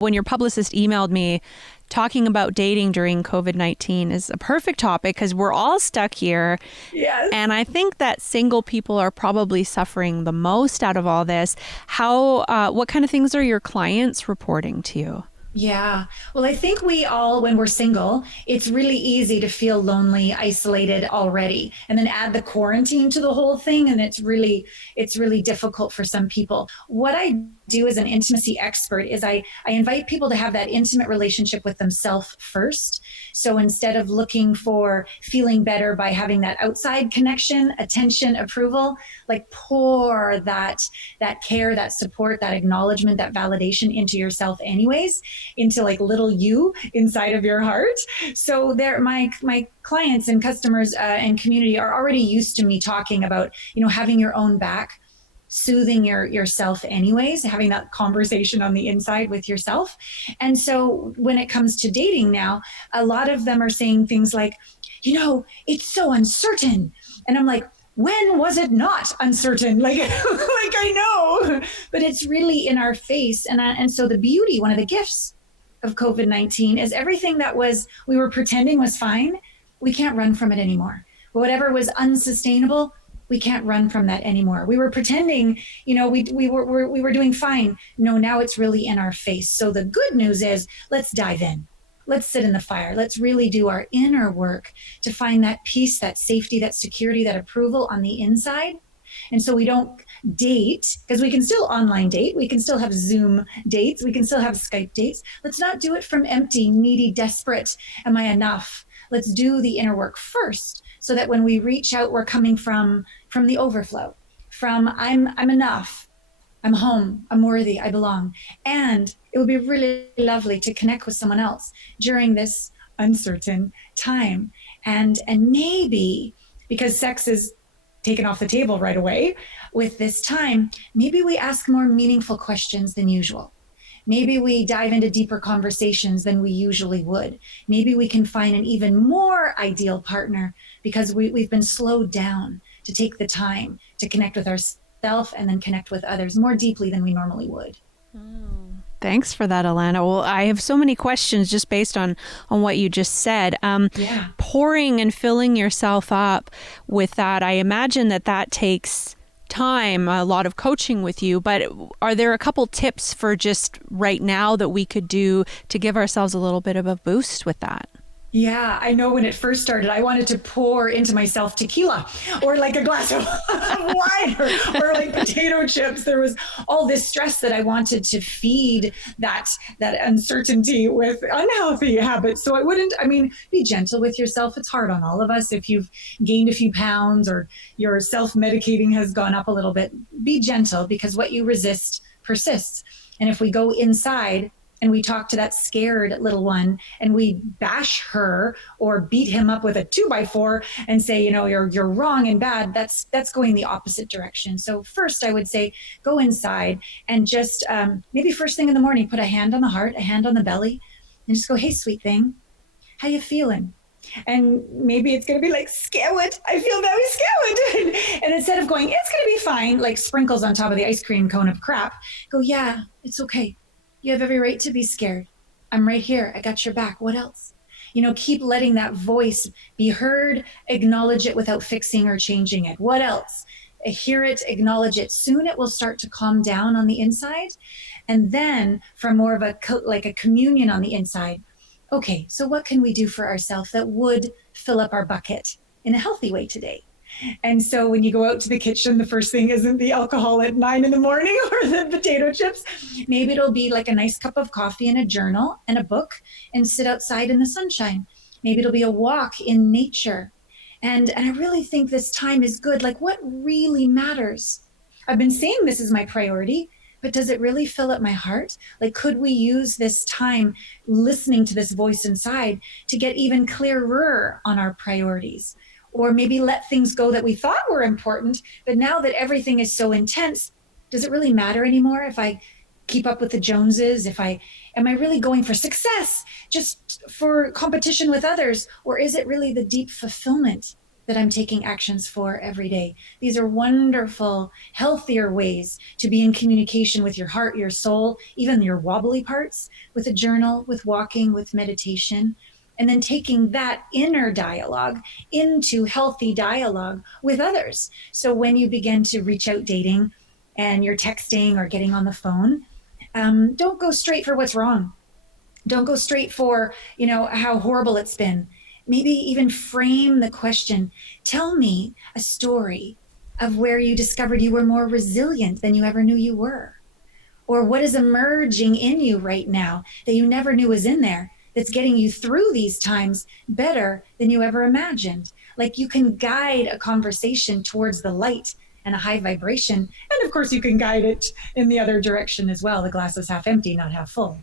When your publicist emailed me, talking about dating during COVID-19 is a perfect topic because we're all stuck here. Yes. And I think that single people are probably suffering the most out of all this. What kind of things are your clients reporting to you? Yeah. Well, I think we all, when we're single, it's really easy to feel lonely, isolated already, and then add the quarantine to the whole thing. And it's really difficult for some people. What I do as an intimacy expert is I invite people to have that intimate relationship with themselves first. So instead of looking for feeling better by having that outside connection, attention, approval, like pour that care, that support, that acknowledgement, that validation into yourself anyways, into like little you inside of your heart. So my clients and customers and community are already used to me talking about, having your own back, soothing yourself anyways, having that conversation on the inside with yourself. And so when it comes to dating now, a lot of them are saying things like, it's so uncertain. And I'm like, when was it not uncertain? Like I know, but it's really in our face. And so the beauty, one of the gifts of COVID-19 is everything that we were pretending was fine. We can't run from it anymore. Whatever was unsustainable, we can't run from that anymore. We were pretending, we were doing fine. No, now it's really in our face. So the good news is, let's dive in. Let's sit in the fire. Let's really do our inner work to find that peace, that safety, that security, that approval on the inside. And so we don't date, because we can still online date. We can still have Zoom dates. We can still have Skype dates. Let's not do it from empty, needy, desperate. Am I enough? Let's do the inner work first, so that when we reach out, we're coming from the overflow, from I'm enough, I'm home, I'm worthy, I belong. And it would be really lovely to connect with someone else during this uncertain time. And maybe because sex is taken off the table right away with this time, maybe we ask more meaningful questions than usual. Maybe we dive into deeper conversations than we usually would. Maybe we can find an even more ideal partner because we've been slowed down to take the time to connect with ourselves and then connect with others more deeply than we normally would. Thanks for that, Allana. Well, I have so many questions just based on what you just said. Pouring and filling yourself up with that, I imagine that takes time, a lot of coaching with you, but are there a couple tips for just right now that we could do to give ourselves a little bit of a boost with that? Yeah, I know when it first started, I wanted to pour into myself tequila or like a glass of wine or like potato chips. There was all this stress that I wanted to feed that uncertainty with unhealthy habits. So be gentle with yourself. It's hard on all of us. If you've gained a few pounds or your self-medicating has gone up a little bit, be gentle, because what you resist persists. And if we go inside and we talk to that scared little one and we bash her or beat him up with a 2x4 and say, you're wrong and bad, that's going the opposite direction. So first I would say, go inside and just maybe first thing in the morning, put a hand on the heart, a hand on the belly, and just go, hey, sweet thing, how you feeling? And maybe it's going to be like, scared. I feel very scared. And instead of going, it's going to be fine, like sprinkles on top of the ice cream cone of crap, go, yeah, it's okay. You have every right to be scared. I'm right here. I got your back. What else? Keep letting that voice be heard, acknowledge it without fixing or changing it. What else? Hear it, acknowledge it. Soon it will start to calm down on the inside. And then from more of a communion on the inside, okay, so what can we do for ourselves that would fill up our bucket in a healthy way today? And so when you go out to the kitchen, the first thing isn't the alcohol at 9 a.m. or the potato chips. Maybe it'll be like a nice cup of coffee and a journal and a book and sit outside in the sunshine. Maybe it'll be a walk in nature. And I really think this time is good. Like, what really matters? I've been saying this is my priority, but does it really fill up my heart? Like, could we use this time listening to this voice inside to get even clearer on our priorities? Or maybe let things go that we thought were important, but now that everything is so intense, does it really matter anymore if I keep up with the Joneses? Am I really going for success, just for competition with others? Or is it really the deep fulfillment that I'm taking actions for every day. These are wonderful, healthier ways to be in communication with your heart, your soul, even your wobbly parts, with a journal, with walking, with meditation. And then taking that inner dialogue into healthy dialogue with others. So when you begin to reach out dating and you're texting or getting on the phone, don't go straight for what's wrong. Don't go straight for, how horrible it's been. Maybe even frame the question. Tell me a story of where you discovered you were more resilient than you ever knew you were. Or what is emerging in you right now that you never knew was in there, that's getting you through these times better than you ever imagined. Like, you can guide a conversation towards the light and a high vibration. And of course, you can guide it in the other direction as well. The glass is half empty, not half full.